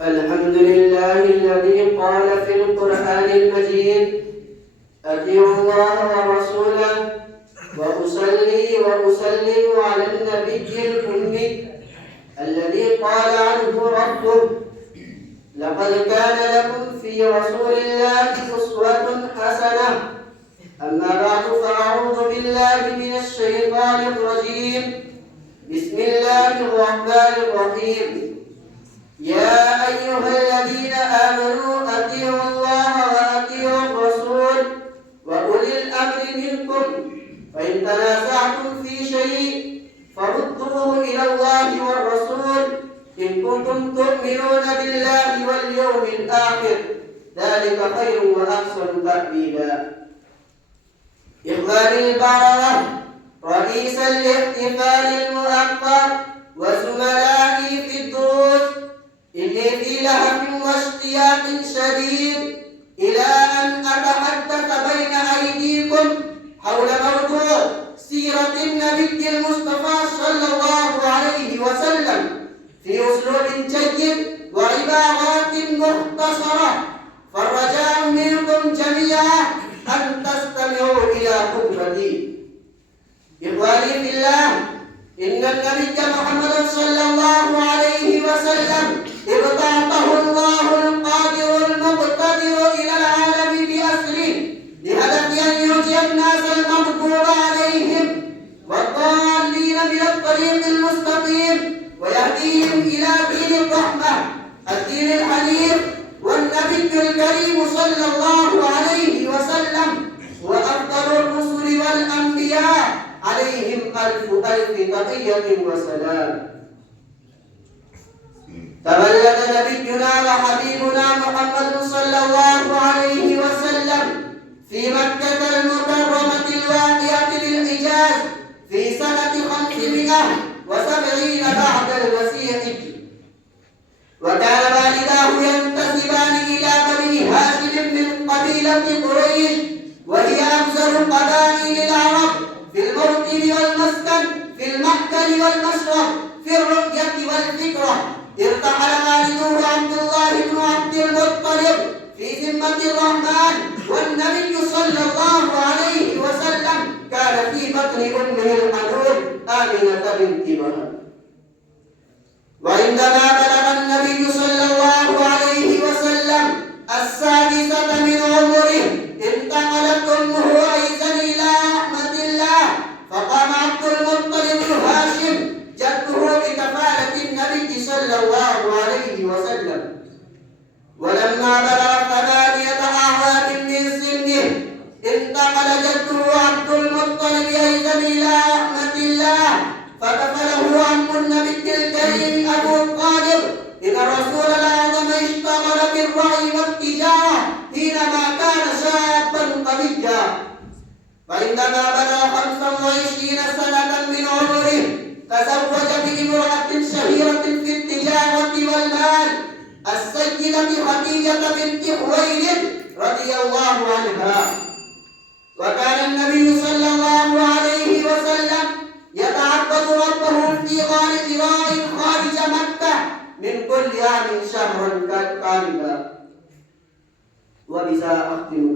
الحمد لله الذي قال في القرآن المجيد: أطيعوا الله ورسوله. وأصلي وأسلم على النبي الأمي الذي قال عنه ربه: لقد كان لكم في رسول الله أسوة حسنة. أما بعد، فأعوذ بالله من الشيطان الرجيم. بسم الله الرحمن الرحيم. يا أيها الذين آمنوا أطيعوا الله وأطيعوا الرسول وأولي الأمر منكم، فإن تنازعتم في شيء فردوه إلى الله والرسول إن كنتم تؤمنون بالله واليوم الآخر، ذلك خير وأحسن تأويلا. إخواني البررة، رئيس الاحتفال المؤقت وزملائي في الدروس، إني في لهف واشتياق شديد إلى أن أتحدث بين أيديكم حول موضوع سيرة النبي المصطفى صلى الله عليه وسلم في أسلوب جيد وعبارات مختصرة، فالرجاء منكم جميعا أن تستمعوا إلى خطبتي. إخواني في الله، إن النبي محمد صلى الله عليه وسلم ابتعثه الله القادر المقتدر إلى العالم بأسره بهدف أن يرجي الناس المغضوب عليهم والضالين من الطريق المستقيم ويهديهم إلى دين الرحمة، الدين الحنيف. والنبي الكريم صلى الله عليه وسلم هو أفضل الرسل والأنبياء عليهم ألف تحية وسلام. تولد نبينا وحبيبنا محمد صلى الله عليه وسلم في مكة المكرمة الواقعة بالحجاز في سنة 570 بعد المسيح، وكان والداه ينتسبان إلى بني هاشم من قبيلة قريش، وهي أفضل قبائل العرب في الموطن والمسكن، في المأكل والمشرب، في الرؤية والفكرة. ارتحل والده عبد الله بن عبد المطلب في ذمة الرحمن، والنبي صلى الله عليه وسلم كان في بطن أمه الحنون آمنة بنت وهب. وعندما بلغ النبي صلى الله عليه وسلم 6 من عمره، انتقلت أمه أيضا إلى رحمة الله، فقام عبد المطلب بن هاشم جده بكفالة النبي صلى الله عليه وسلم. ولما بلغ 8 أعوام من سنه، انتقل جده عبد المطلب أيضا إلى رحمة الله، فكفله عم النبي الكريم أبو طالب، إن الرسول الأعظم اشتغل بالرعي والتجارة حينما كان شابا قويا. فعندما بلغ 25 سنة من عمره، تزوج بامرأة شهيرة في التجارة والمال، السيدة خديجة بنت خويلد رضي الله عنها. وكان النبي صلى الله عليه وسلم يتعبد ربه في غار حراء خارج مكة من كل عام شهرا كاملا. وبذا أختم